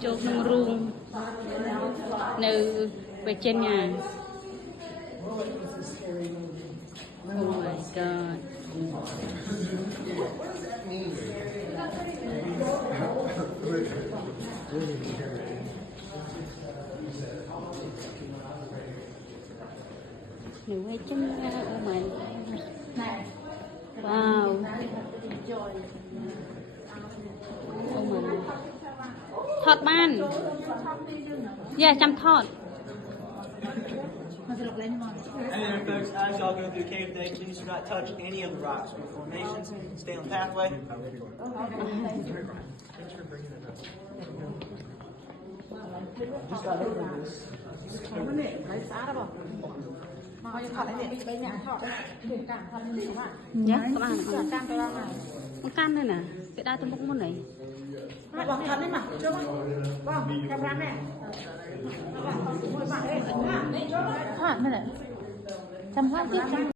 chụp nông rung nơi về trên nhà. Oh my god. Nếu hay chân ra ở mày. Wow. Oh my. Thọt ban. Yeah, chăm thọt. And then folks, as y'all go through cave day, please do not touch any of the rocks or formations. Stay on the pathway. Dạ, các bạn. Con can đây nè, cái đai tôi múc món này. Vâng, thật đấy mà, chưa không? Vâng, camera này. Thoát mới lại. Chăm phát tiếp chăm.